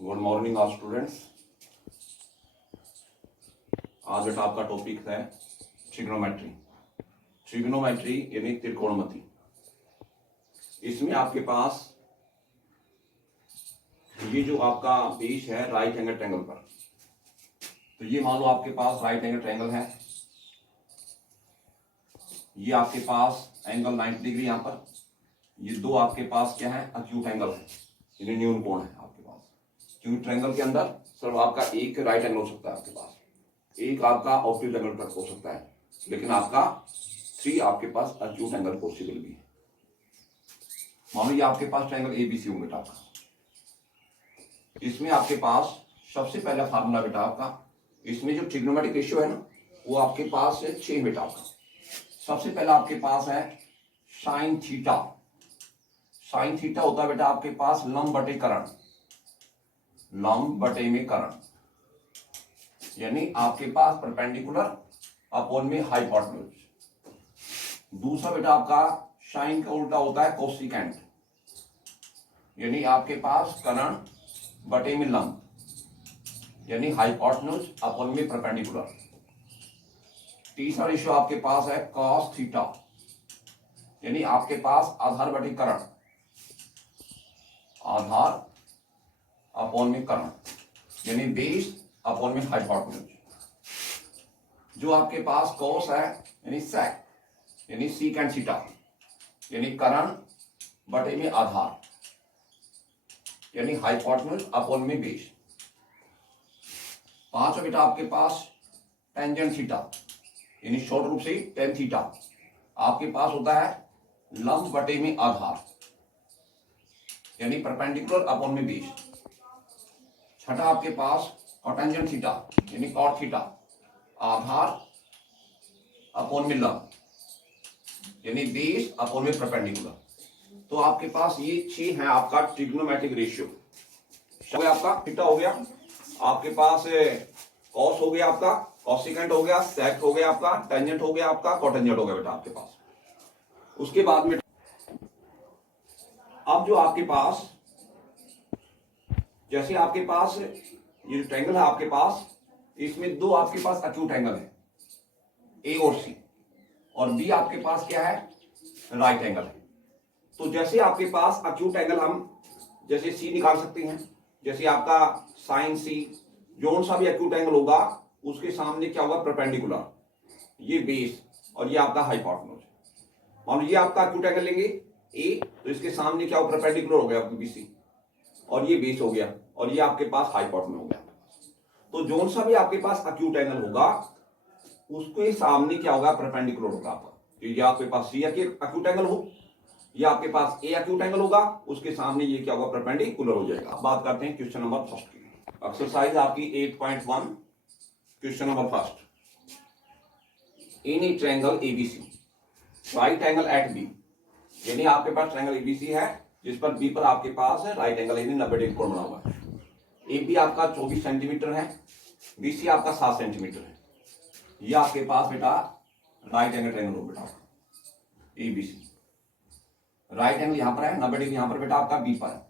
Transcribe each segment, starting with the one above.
Good morning all students. आज बेटा आपका टॉपिक है ट्रिग्नोमेट्री। ट्रिग्नोमेट्री यानी त्रिकोणमिति। इसमें आपके पास ये जो आपका बेस है राइट एंगल ट्रायंगल पर, तो ये मान लो आपके पास राइट एंगल ट्रायंगल है। ये आपके पास एंगल 90 डिग्री यहाँ पर, ये दो आपके पास क्या है अक्यूट एंगल है, यानी न्यून कोण है आपके पास। क्योंकि ट्रायंगल के अंदर सिर्फ आपका एक राइट एंगल हो सकता है, आपके पास एक आपका ऑपोजिट एंगल तक हो सकता है, लेकिन आपका 3 आपके पास अक्यूट एंगल पॉसिबल भी है। मान लो ये आपके पास ट्रायंगल एबीसी होगा बेटा आपका। इसमें आपके पास सबसे पहला फार्मूला बेटा आपका, इसमें जो ट्रिग्नोमेट्रिक रेशियो है ना वो आपके पास है 6 बेटा आपका। सबसे पहला आपके पास है साइन थीटा। साइन थीटा होता है बेटा आपके पास लंब बटे करण, लंब बटे में करण, यानी आपके पास परपेंडिकुलर अपॉन में हाइपोटेन्यूज। दूसरा बेटा आपका साइन का उल्टा होता है कोसिकेंट, यानी आपके पास करण बटे में लंब, यानी हाइपोटेन्यूज अपॉन में परपेंडिकुलर। तीसरा रेशियो आपके पास है कॉस थीटा, यानी आपके पास आधार बटे करण, आधार अपॉन में करण, यानी बेस अपॉन में हाइपोटेन्यूज। जो आपके पास कॉस है यानी सेक, यानी सीकेंट थीटा, यानी करण बटे में आधार, यानी हाइपोटेन्यूज अपॉन में बेस। पांचवा बेटा आपके पास टेंजेंट थीटा, यानी शॉर्ट रूप से टेन थीटा, आपके पास होता है लंब बटे में आधार, यानी परपेंडिकुलर अपॉन में बेस। छठा आपके पास कॉटेंजेंट थीटा, यानी कॉट थीटा, आधार अपॉन में लंब, यानी बेस अपॉन में परपेंडिकुलर। तो आपके पास ये 6 है आपका ट्रिग्नोमेट्रिक रेशियो। हो गया आपका थीटा, हो गया आपके पास कॉस, हो गया आपका कॉसिकेंट, हो गया सेक, हो गया आपका टेंजेंट, हो गया आपका कॉटेंजेंट, हो गया बेटा आपके पास। उसके बाद में अब जो आपके पास, जैसे आपके पास ये जो ट्रायंगल है आपके पास, इसमें दो आपके पास अक्यूट एंगल है, ए और सी, और बी आपके पास क्या है राइट एंगल है। तो जैसे आपके पास अक्यूट एंगल हम जैसे सी निकाल सकते हैं, जैसे आपका साइन सी, जोन सा भी अक्यूट एंगल होगा उसके सामने क्या होगा परपेंडिकुलर, ये बेस और ये आपका हाइपोटेन्यूज। मान लो ये आपका अक्यूट एंगल लेंगे ए, तो इसके सामने क्या होगा परपेंडिकुलर हो गया आपकी बीसी, और ये बेस हो गया, और ये आपके पास हाइपोटेन्यूज हो गया। तो जोन सा भी आपके पास अक्यूट एंगल होगा उसके सामने क्या होगा परपेंडिकुलर होगा आपका। तो ये आपके पास सी अक्यूट एंगल हो, ये आपके पास ए अक्यूट एंगल होगा, उसके सामने ये क्या होगा परपेंडिकुलर हो जाएगा। अब बात करते हैं क्वेश्चन नंबर फर्स्ट की। एक्सरसाइज आपकी 8.1, question number first. In a triangle ABC, right angle at B, यानी आपके पास ट्रायंगल एबीसी है जिस पर बी पर आपके पास है राइट एंगल यानी 90 डिग्री कोण बना हुआ है। एबी आपका 24 सेंटीमीटर है, बीसी आपका 7 सेंटीमीटर है। ये आपके पास बेटा राइट एंगल ट्रायंगल हो बेटा एबीसी। राइट एंगल यहां पर है, 90 डिग्री यहां पर बेटा आपका बी पर है।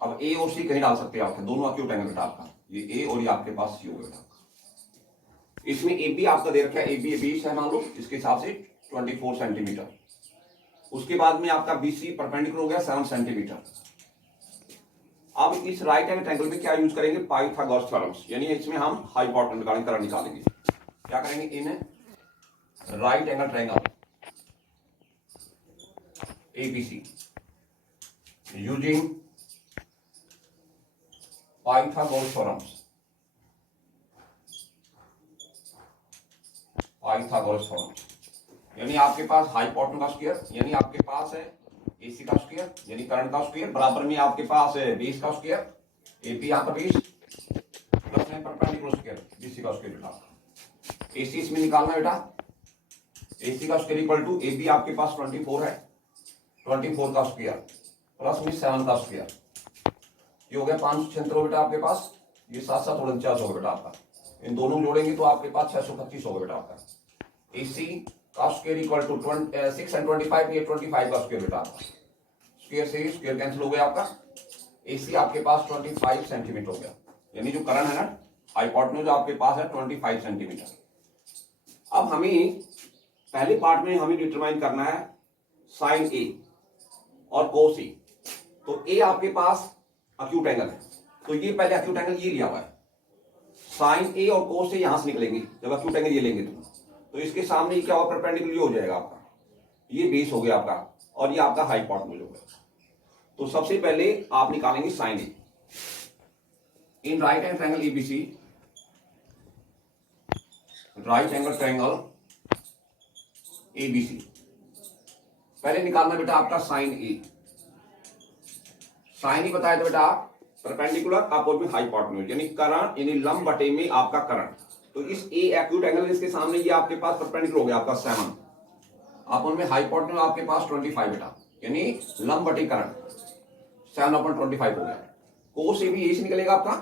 अब ए और सी कहीं डाल सकते हैं आपके, दोनों अक्यूट एंगल बेटा आपका, ये ए और ये आपके पास सी हो बेटा। इसमें ए बी आपका दे रखा है, ए बी 20 है मान लो, इसके हिसाब से 24 सेंटीमीटर। उसके बाद में आपका बी सी परपेंडिकुलर हो गया 7 सेंटीमीटर। अब इस राइट एंगल ट्रायंगल में क्या यूज करेंगे पाइथागोरस थ्योरम्स, यानी इसमें हम हाइपोटेन्यूज करण निकालेंगे। क्या करेंगे इन right angle triangle ABC using Pythagoras theorems. Pythagoras theorems यानी आपके पास हाइपोटेन्यूज का स्क्वायर, यानी आपके पास है एसी का स्क्वायर, यानी करंट का स्क्वायर, बराबर में आपके पास है बेस का स्क्वायर, एपी यहां पर बेस, प्लस में परपेंडिकुलर स्क्वायर बीसी का स्क्वायर बेटा। एसी इसमें निकालना बेटा, एसी का स्क्वायर इक्वल टू एबी आपके पास 24 है, 24 का स्क्वायर प्लस में 7 का स्क्वायर, ये हो गया 576 बेटा आपके पास, ये 7 7 होगा बेटा आपका। इन दोनों जोड़ेंगे तो आपके पास 625 होगा बेटा आपका। एसी का स्क्वायर इक्वल टू 6 and 25, ये 25 का स्क्वायर बेटा आपका, स्क्वायर से स्क्वायर कैंसिल हो गया आपका। AC आपके पास 25 सेंटीमीटर हो गया, यानी जो करंट है ना हाइपोटेन्यूज आपके पास है 25 सेंटीमीटर। अब हमें पहले पार्ट में हमें डिटरमाइन करना है साइन ए और कोस ए। तो ए आपके पास अक्यूट एंगल है, तो ये पहले अक्यूट एंगल ये लिया हुआ है, साइन ए और कोस ए यहां से निकलेंगे जब अक्यूट एंगल ये लेंगे तो इसके सामने ये क्या होगा, परपेंडिकुलर हो जाएगा आपका, ये बेस हो गया आपका और ये आपका हाइपोटेन्यूज हो गया। तो सबसे पहले आप निकालेंगे sine A in right angle triangle ABC, right angle triangle ABC. पहले निकालना बेटा आपका साइन ए। साइन ए बताया तो बेटा परपेंडिकुलर अपॉन में हाइपोटेन्यूज, यानी करण यानी लंब बटे में आपका करण। तो इस ए एक्यूट एंगल इसके सामने ये आपके पास परपेंडिकुलर हो गया आपका 7 अपॉन में हाइपोटेन्यूज आपके पास 25 बेटा, यानी लंब बटे करण 7/25 हो गया। कोस ए भी यही से निकलेगा आपका,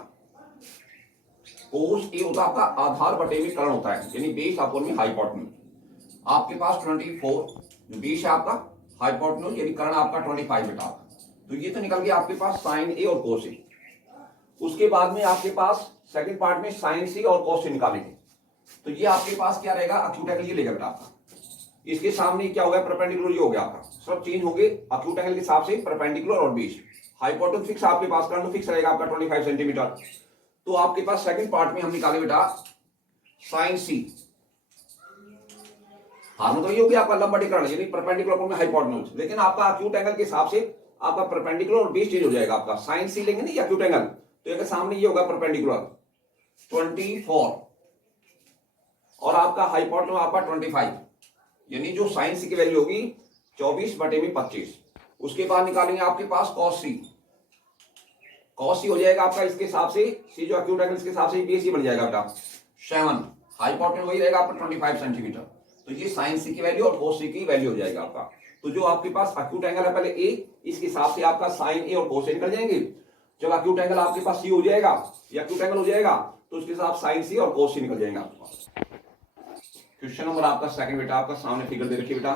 कोस ए होता है आपका आधार बटे में करण होता है, यानी बेस अपॉन में हाइपोटेन्यूज आपके पास 24 जो बेस है आपका, हाइपोटेन्यूज यानी करण आपका 25 बेटा। तो ये तो निकल गया आपके पास साइन ए और कोस ए। उसके बाद में आपके पास सेकंड पार्ट में साइन सी और कोस सी निकालेंगे। तो ये आपके पास क्या रहेगा, अक्यूट एंगल ये लेगा बेटा आपका, इसके सामने क्या हो गया, परपेंडिकुलर ये हो गया आपका, सब चेंज हो गए अक्यूट एंगल के हिसाब से, परपेंडिकुलर और बेस। हाइपोटेन्यूज फिक्स आपके पास, करंट फिक्स रहेगा आपका 25 सेंटीमीटर। तो आपके पास सेकंड पार्ट में हम निकाले बेटा साइन सी, हां तो ये हो गया आपका लंब बटे करण यानी परपेंडिकुलर में हाइपोटेन्यूज, लेकिन आपका अक्यूट एंगल के हिसाब से आपका परपेंडिकुलर और बेस चेंज हो जाएगा आपका। साइन सी लेंगे ना अक्यूट एंगल, तो इसके सामने ये होगा परपेंडिकुलर 24 और आपका हाइपोटेन्यूज आपका 25, यानी जो साइन सी की वैल्यू होगी 24/25। उसके बाद निकालेंगे आपके पास कॉस सी। कॉस सी हो जाएगा आपका इसके हिसाब से, सी जो अक्यूट एंगल इसके हिसाब से बेस ही बन जाएगा बेटा 7, हाइपोटेन्यूज वही रहेगा आपका 25 सेंटीमीटर। तो ये साइन सी की वैल्यू और कॉस सी की वैल्यू हो जाएगा आपका। तो जो आपके पास अक्यूट एंगल है पहले ए, इसके हिसाब से आपका साइन ए और कोस ए निकल जाएंगे। जब अक्यूट एंगल आपके पास सी हो जाएगा या अक्यूट एंगल हो जाएगा तो उसके साथ साइन सी और कोस सी निकल जाएंगे आपके पास। क्वेश्चन नंबर आपका सेकंड बेटा, आपका सामने फिगर दे रखिए बेटा,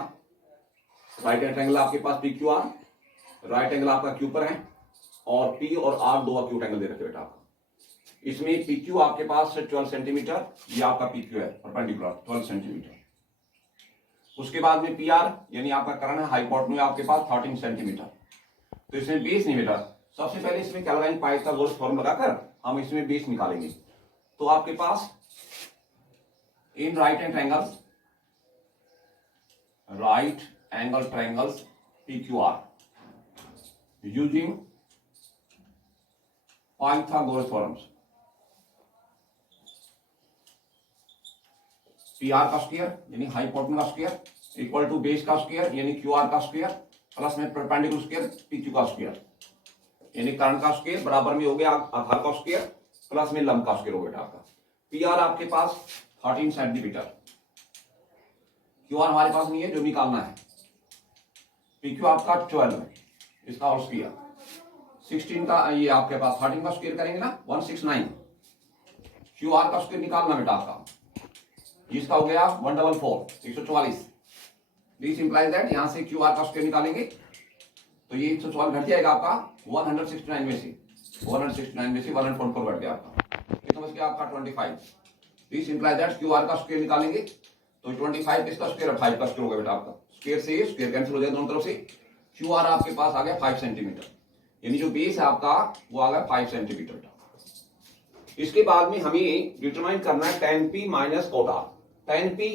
राइट एंगल ट्रायंगल आपके पास P Q R, right angle आपका क्यू पर है और पी और आर दो अक्यूट एंगल दे रखे बेटा आपका। इसमें पी क्यू आपके पास 12 सेंटीमीटर, ये आपका पी क्यू है परपेंडिकुलर 12 सेंटीमीटर। उसके बाद में पी आर यानी आपका करण है हाइपोटेन्यूज आपके पास 13 सेंटीमीटर। तो इसमें बेस नहीं बेटा, सबसे पहले इसमें क्या लगाएंगे, पाइथागोरस फॉर्मूला लगाकर हम इसमें बेस निकालेंगे। तो आपके पास इन right angle triangles P Q R using Pythagoras forms, P R का स्क्वायर यानी हाइपोटेन्यूज का स्क्वायर इक्वल टू बेस का स्क्वायर यानी क्यू आर का स्क्वायर प्लस में परपेंडिकुलर स्क्वायर पी क्यू का स्क्वायर, यानी कर्ण का स्क्वायर बराबर में हो गया आधार का स्क्वायर प्लस में लंब का स्क्वायर हो गया आपका। पी आर आपके पास 13 सेंटीमीटर, क्यू आर हमारे पास नहीं है जो निकालना है, पी क्यू आपका 12 है, इसका और स्क्वायर 16 का, ये आपके पास 13 का स्क्वायर करेंगे ना 169, क्यू आर का स्क्वायर निकालना बेटा आपका, इसका हो गया 144 144। दिस इंप्लाइज दैट यहां से क्यू आर का स्क्वायर निकालेंगे तो ये 144 घट जाएगा आपका 169 में से 144 घट गया आपका, कितना बच गया आपका 25। This implies that Q R का स्क्वायर निकालेंगे तो 25 किसका स्क्वायर 5 का स्क्वायर हो गया बेटा आपका, स्क्वायर से स्क्वायर कैंसिल हो जाएगा दोनों तरफ से। क्यू आर आपके पास आ गया 5 सेंटीमीटर, यानी जो बेस है आपका वो आ गया 5 सेंटीमीटर। इसके बाद में हमें डिटरमाइन करना है tan p minus cot r। tan p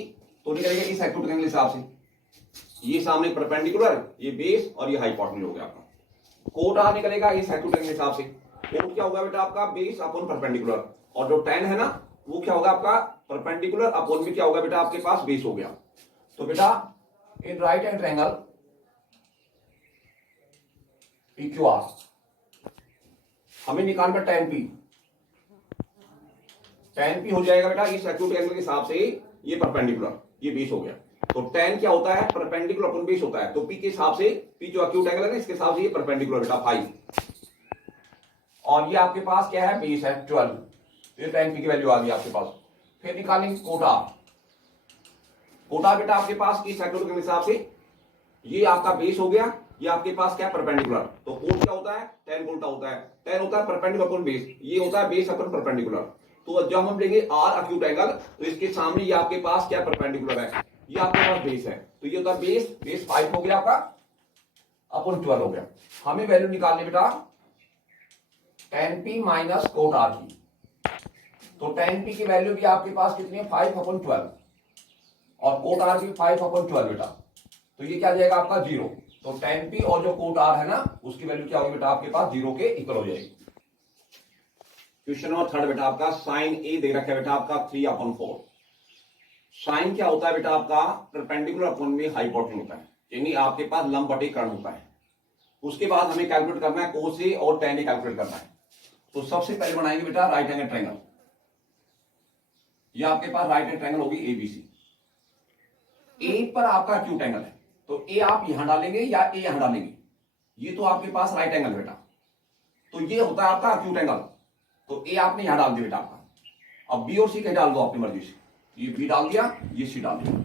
तो निकलेगा इस एक्यूट एंगल के हिसाब से, ये सामने परपेंडिकुलर, ये बेस और ये हाइपोटेन्यूज हो गया आपका। कोट r निकलेगा इस एक्यूट एंगल के हिसाब से, कोट क्या होगा बेटा आपका बेस अपॉन परपेंडिकुलर, और जो tan है ना वो क्या होगा आपका परपेंडिकुलर अपॉन में क्या होगा बेटा आपके पास बेस हो गया। तो बेटा इन राइट एंगल ट्रायंगल PQR हमें निकालना tan p, tan p हो जाएगा बेटा इस एक्यूट एंगल के हिसाब से, ये परपेंडिकुलर ये बेस हो गया। तो tan क्या होता है परपेंडिकुलर अपॉन बेस होता है, तो p के हिसाब से p जो एक्यूट एंगल है ना इसके हिसाब से ये परपेंडिकुलर बेटा 5, और ये आपके पास क्या है बेस है 12, ये tan p की वैल्यू आ गई आपके पास। फिर निकालेंगे कोटा, कोटा बेटा आपके पास इस एक्यूट एंगल के हिसाब से ये आपका बेस हो गया ये आपके पास क्या है, परपेंडिकुलर। तो कोण क्या होता है, tan उल्टा होता है, tan होता है परपेंडिकुलर अपॉन बेस, ये होता है बेस अपन परपेंडिकुलर। तो जब हम लेंगे आर अक्यूट एंगल, तो इसके सामने ये आपके पास क्या परपेंडिकुलर है, ये आपके पास बेस है, तो ये होता है बेस 5 हो गया आपका अपॉन 12 हो गया। हमें वैल्यू निकालनी बेटा tan p minus cot r की। तो tan p की वैल्यू भी आपके पास कितनी है, 5 अपॉन 12, और कोट r की 5 अपॉन 12 बेटा। तो ये क्या आ जाएगा आपका 0। तो tan p और जो कोट r है ना, उसकी वैल्यू क्या होगी बेटा आपके पास 0 के इक्वल हो जाएगी। क्वेश्चन नंबर 3 बेटा आपका साइन ए दे रखा है बेटा आपका 3 अपॉन 4। साइन क्या होता है बेटा आपका, परपेंडिकुलर अपॉन में हाइपोटेन्यूज होता है, यानी आपके पास लंब बटे कर्ण होता है। उसके बाद हमें कैलकुलेट करना है कोस ए और tan ए कैलकुलेट करना है। तो सबसे पहले बनाएंगे बेटा राइट एंगल ट्रायंगल। ये आपके पास राइट एंगल ट्रायंगल होगी एबीसी। ए पर आपका एक्यूट एंगल है, तो ए आप यहां डालेंगे या ए यहां डालेंगे, ये तो आपके पास राइट एंगल बेटा। तो ये होता है आपका एक्यूट एंगल, तो ए आपने यहां डाल दिया बेटा आपका। अब बी और सी कहीं डाल दो अपनी मर्जी से, ये बी डाल दिया, ये सी डाल दिया।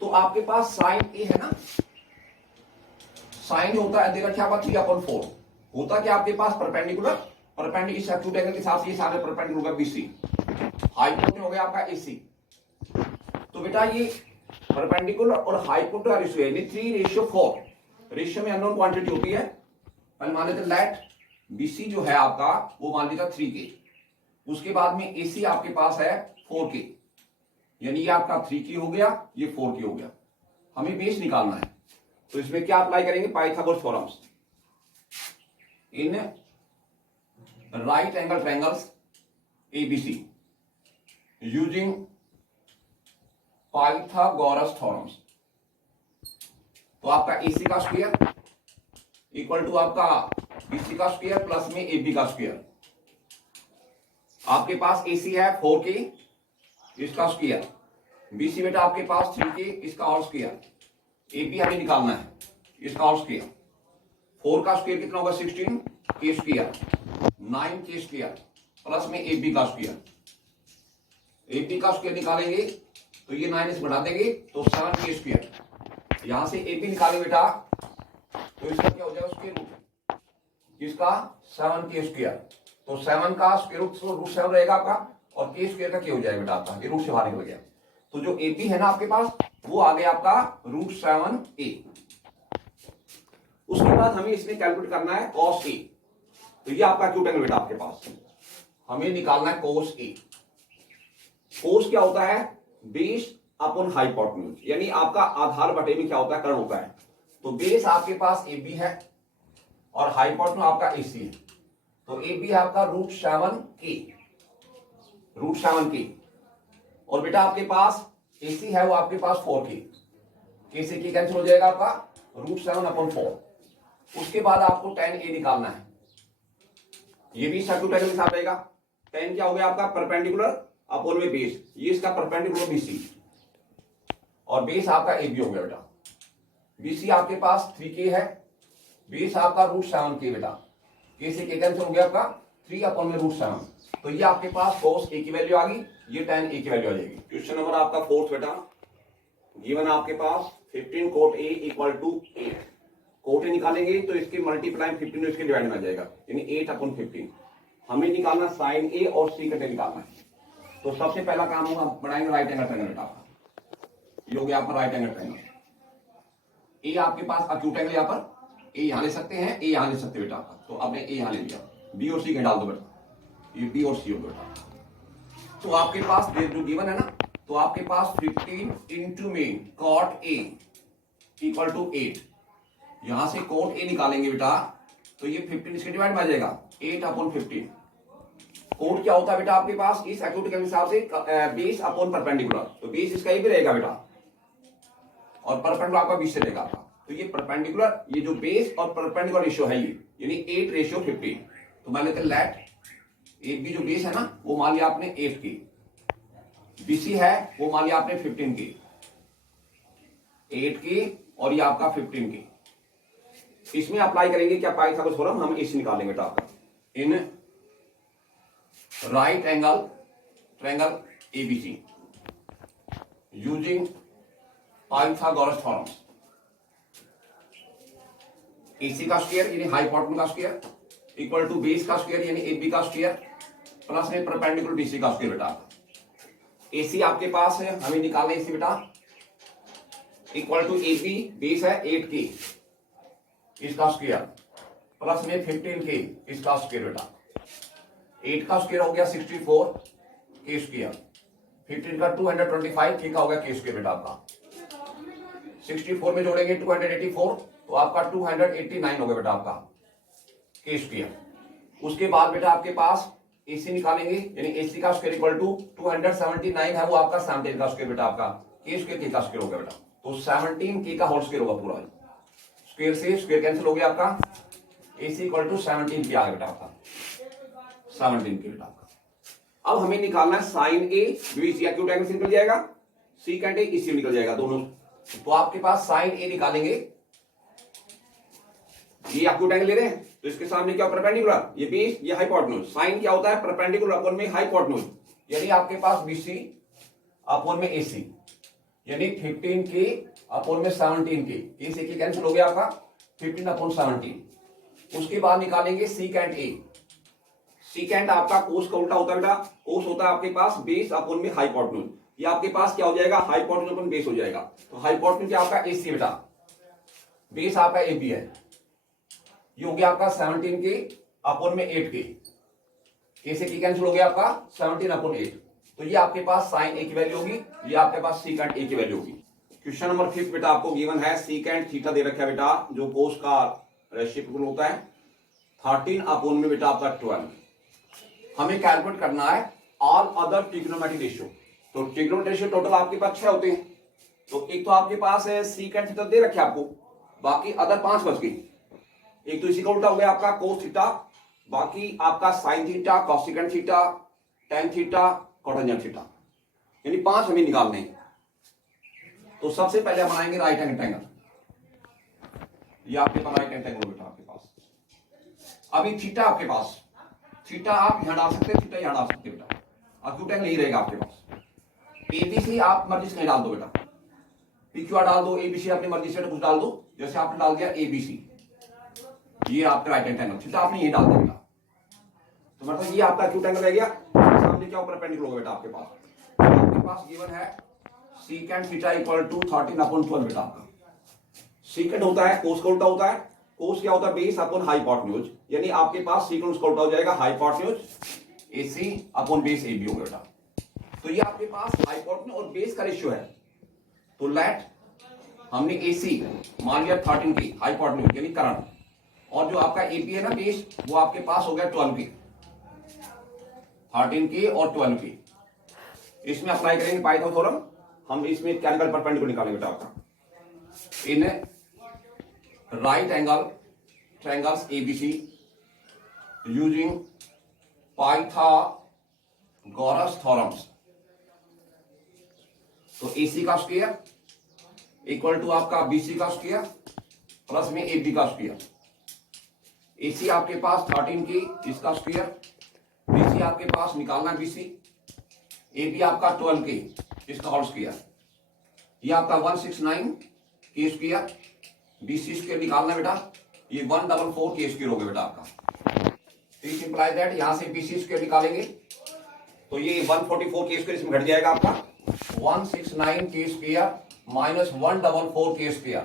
तो आपके पास साइन ए है ना, साइन होता है दे रखा है 3 अपॉन 4, होता क्या आपके पास परपेंडिकुलर इस एक्यूट एंगल के साथ ये सारे परपेंडिकुलर होगा बीसी, हाइपोटेन्यूज हो गया आपका एसी। तो बेटा ये परपेंडिकुलर और हाइपोटेन्यूज रेशियो यानी 3:4 रेशियो में अननोन क्वांटिटी होती है। पहले मान लेते लेट बीसी जो है आपका वो मान लीजिए 3 के, उसके बाद में एसी आपके पास है 4 के, यानी ये आपका 3 की हो गया, ये 4 की हो गया। हमें बेस निकालना है, तो इसमें क्या अप्लाई करेंगे, पाइथागोरस थ्योरम्स इन right angle triangles ABC using Pythagoras theorems. तो आपका एसी का स्क्वायर इक्वल टू आपका बीसी का स्क्वायर प्लस में एबी का स्क्वायर। आपके पास एसी है 4 के, इसका स्क्वायर, बीसी बेटा आपके पास 3 के, इसका और स्क्वायर, एबी हमें निकालना है, इसका और स्क्वायर। 4 का स्क्वायर कितना होगा 16 के स्क्वायर, 9 के स्क्वायर प्लस में एबी का स्क्वायर। एबी का स्क्वायर निकालेंगे तो ये 9 से बढ़ा देंगे तो 7 के स्क्वायर। यहां से एबी निकालेंगे बेटा तो इसका क्या हो जाएगा स्क्वायर रूट, इसका 7 के स्क्वायर। तो 7 का स्क्वायर रूट 7 रहेगा आपका, और के स्क्वायर का क्या हो जाएगा बेटा आपका, ये रूट से बाहर निकल गया। तो जो एबी है ना आपके पास वो आ गया आपका √7a। उसके बाद हमें इसमें कैलकुलेट करना है cos a। तो ये आपका एक्यूट एंगल बेटा आपके पास, हमें निकालना है cos a। cos क्या होता है, बेस अपॉन हाइपोटेन्यूज, यानी आपका आधार बटे में क्या होता है, कर्ण होता है। तो बेस आपके पास ए बी है और हाइपोटेन्यूज आपका ए सी है, तो ए बी है आपका √7 के। और बेटा आपके पास ए सी है वो आपके पास 4 के से के कैंसिल हो जाएगा आपका √7/4। उसके बाद आपको tan ए निकालना है, ये भी सर्क्यूट के साथ रहेगा। tan क्या हो गया आपका, परपेंडिकुलर अपॉन में बेस, ये इसका परपेंडिकुलर बीसी और बेस आपका ए बी हो गया बेटा। बीसी आपके पास 3k है, बेस आपका √7k बेटा, के से के कैंसिल हो गया आपका 3 अपॉन में √7। तो ये आपके पास cos a की वैल्यू आ गई, ये tan a की वैल्यू आ जाएगी। क्वेश्चन नंबर आपका 4 बेटा, गिवन आपके पास 15 cot a equal to 8। Cot A निकालेंगे तो इसके मल्टीप्लाई 15 इसके डिवाइड में आ जाएगा, यानी 8/15। हमें निकालना साइन ए और सीकेट ए निकालना है। तो सबसे पहला काम होगा बनाएंगे राइट एंगल ट्रायंगल बेटा आपका, ये हो गया आपका राइट एंगल ट्रायंगल। ए आपके पास अक्यूट एंगल, यहाँ पर ए यहां ले सकते हैं, ए यहां ले सकते हैं बेटा आपका, तो आपने ए यहां ले लिया, बी और सी कहीं डाल दो बेटा, ये बी और सी हो बेटा। तो आपके पास जो गिवन है ना, तो आपके पास 15 इंटू में कॉट ए इक्वल टू 8। यहां से कॉट ए निकालेंगे बेटा तो ये 15 इसके डिवाइड में आ जाएगा 8/15। कोट क्या होता है बेटा आपके पास इस एक्यूट के हिसाब से बेस अपॉन परपेंडिकुलर, तो बेस इसका ही रहेगा बेटा और परपेंडिकुलर आपका 20 से रहेगा। तो ये परपेंडिकुलर, ये जो बेस और परपेंडिकुलर रेशियो है ये, यानी 8:15। तो मान लेते लेट ए बी जो बेस है ना वो मान लिया आपने 8 की, बीसी है वो मान लिया आपने 15 की, 8 की और ये आपका 15 की। इसमें अप्लाई करेंगे क्या, पाइथागोरस थ्योरम, हम इसे निकालेंगे बेटा आपका इन right angle triangle ABC using Pythagoras theorem. AC का स्क्वायर यानी हाइपोटेन्यूज का स्क्वायर इक्वल टू बेस का स्क्वायर यानी AB का स्क्वायर प्लस में परपेंडिकुलर BC का स्क्वायर बेटा। AC आपके पास है, हमें निकालना है AC बेटा, इक्वल टू AB बेस है 8K इसका स्क्वायर प्लस में 15K इसका स्क्वायर बेटा। 8 का स्क्वायर हो गया 64 K स्क्वायर, 15 का 225 K का हो गया K स्क्वायर बेटा आपका। 64 में जोड़ेंगे 284 तो आपका 289 हो गया बेटा आपका K स्क्वायर। उसके बाद बेटा आपके पास AC निकालेंगे यानी AC का स्क्वायर इक्वल टू 279 है वो आपका 17 का स्क्वायर बेटा आपका K स्क्वायर K का स्क्वायर हो गया बेटा। तो 17K का होल स्क्वायर होगा पूरा, स्क्वायर से स्क्वायर कैंसिल हो गया आपका, AC इक्वल टू 17K आ गया बेटा आपका, 17K बेटा आपका। अब हमें निकालना है sine A BC acute angle से निकल जाएगा, सेकंड A AC निकल जाएगा दोनों। तो आपके पास साइन A निकालेंगे, ये एक्यूट एंगल ले रहे हैं तो इसके सामने क्या परपेंडिकुलर, ये बेस ये हाइपोटेन्यूज। साइन क्या होता है, परपेंडिकुलर अपॉन में हाइपोटेन्यूज, यानी आपके पास BC अपॉन में AC यानी 15K अपॉन में 17K, K से K कैंसिल हो गया आपका 15 अपॉन 17। उसके बाद निकालेंगे सीकेंट A। सीकेंट आपका कोस का उल्टा होता है बेटा, कोस होता है आपके पास बेस अपॉन में हाइपोटेन्यूज, ये आपके पास क्या हो जाएगा हाइपोटेन्यूज अपॉन बेस हो जाएगा। तो हाइपोटेन्यूज क्या आपका AC बेटा, बेस आपका AB है, ये हो गया आपका 17K अपॉन में 8K, K से K कैंसिल हो गया आपका 17 अपॉन 8। तो ये आपके पास साइन A की वैल्यू होगी, ये आपके पास सीकेंट A की वैल्यू होगी। क्वेश्चन नंबर 5 बेटा आपको गिवन है सीकेंट थीटा दे रखा है बेटा, जो कोस का रेशिप्रोकल होता है 13 अपॉन में बेटा आपका 12। हमें कैलकुलेट करना है ऑल अदर ट्रिग्नोमेट्रिक रेशियो। तो ट्रिग्नोमेट्रिक रेशियो टोटल आपके पास 6 होते हैं, तो एक तो आपके पास है सीकेंट थीटा दे रखे आपको, बाकी अदर 5 बच गई। एक तो इसी का उल्टा हो गया आपका कोस थीटा, बाकी आपका sine theta, cosecant theta, tan theta, cotangent theta, यानी 5 हमें निकालने हैं। तो सबसे पहले हम बनाएंगे राइट एंगल ट्रायंगल, ये आपके पास राइट एंगल ट्रायंगल बेटा आपके पास। अभी थीटा आपके पास, थीटा आप यहां डाल सकते हैं, थीटा यहां डाल सकते हैं बेटा, एक्यूट एंगल यही रहेगा आपके पास। ABC आप मर्जी से नहीं डाल दो बेटा, PQR डाल दो, ABC अपनी मर्जी से कुछ डाल दो, जैसे आपने डाल दिया ABC, ये आपका राइट एंगल ट्रायंगल, थीटा आपने ये डाल दिया बेटा, तो मतलब ये आपका एक्यूट एंगल रह गया। सामने क्या परपेंडिकुलर होगा बेटा आपके पास गिवन है secant theta equal to 13 upon 12 बेटा आपका। सीकेंट होता है कोस का उल्टा होता है, कोस क्या होता है बेस अपॉन हाइपोटेन्यूज, यानी आपके पास सीकेंट उसका उल्टा हो जाएगा hypotenuse AC upon base AB होगा बेटा। तो ये आपके पास हाइपोटेन्यूज और बेस का रेशियो है, तो लेट हमने AC मान लिया 13K हाइपोटेन्यूज यानी करंट, और जो आपका AP है ना बेस, वो आपके पास हो गया 12K, 13K और 12K। इसमें अप्लाई करेंगे पाइथन थ्योरम, हम इसमें कैंगल परपेंडिकुलर निकालेंगे बेटा आपका इन right angle triangles ABC using Pythagoras theorems. तो AC का स्क्वायर इक्वल टू आपका BC का स्क्वायर प्लस में AB का स्क्वायर। AC आपके पास 13K इसका स्क्वायर, BC आपके पास निकालना BC, AB आपका 12K इसका होल स्क्वायर, ये आपका 169K स्क्वायर, BC स्क्वायर निकालना बेटा, ये 144K स्क्वायर हो गया बेटा आपका। दिस इंप्लाइज दैट यहां से BC स्क्वायर निकालेंगे तो ये 144K स्क्वायर इसमें घट जाएगा आपका, 169K square minus 144K square,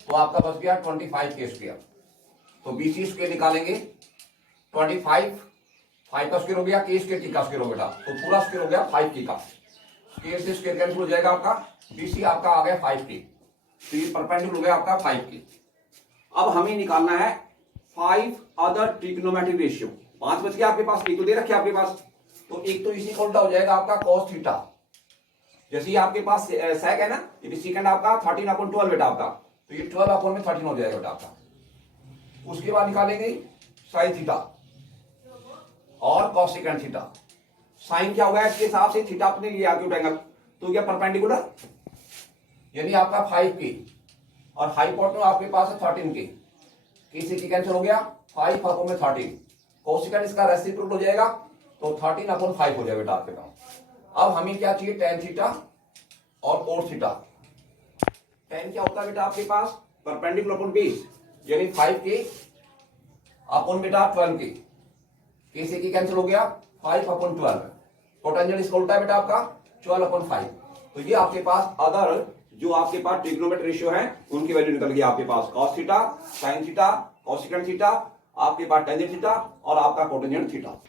तो आपका बच गया 25K स्क्वायर। तो BC स्क्वायर निकालेंगे 25, 5 का स्क्वायर हो गया, K स्क्वायर का स्क्वायर हो बेटा, तो पूरा स्क्वायर हो गया 5K का, स्क्वायर से स्क्वायर कैंसिल हो जाएगा आपका, BC आपका आ गया 5K, तो ये परपेंडिकुलर हो गया आपका 5K। अब हमें निकालना है 5 अदर ट्रिग्नोमेट्रिक रेशियो, 5 बच गया आपके पास, एक तो दे रखे आपके पास, तो एक तो इसी का उल्टा हो जाएगा आपका cos थीटा, जैसे ये आपके पास सेक है ना, ये सेकंड आपका 13 अपॉन 12 बेटा आपका, तो ये 12 अपॉन में 13 हो जाएगा बेटा आपका। उसके बाद निकालेंगे साइन थीटा और कॉसेकेंट थीटा। साइन क्या होगा इसके हिसाब से, थीटा अपने लिए एक्यूट एंगल, तो क्या परपेंडिकुलर यानी आपका 5K और हाइपोटेन्यूज आपके पास है 13K, K से कैंसिल हो गया 5 अपॉन में 13, कोसेकेंट इसका रेसिप्रोकल हो जाएगा तो 13 अपॉन 5 हो जाएगा बेटा आपके पास। अब हमें क्या चाहिए, टेन थीटा और कोस थीटा। टेन क्या होता है बेटा आपके पास, परपेंडिकुलर अपॉन बेस, यानी 5k अपॉन बेटा 12k, k से k कैंसिल हो गया, 5/12। कोटेंजेंट इसका उल्टा है बेटा आपका 12/5। तो ये आपके पास अदर जो आपके पास ट्रिग्नोमेट्रिक रेशियो है उनकी वैल्यू निकल गई आपके पास, cos theta, sin theta, cosecant theta, आपके पास टेंजेंट थीटा और आपका कोटेंजेंट थीटा।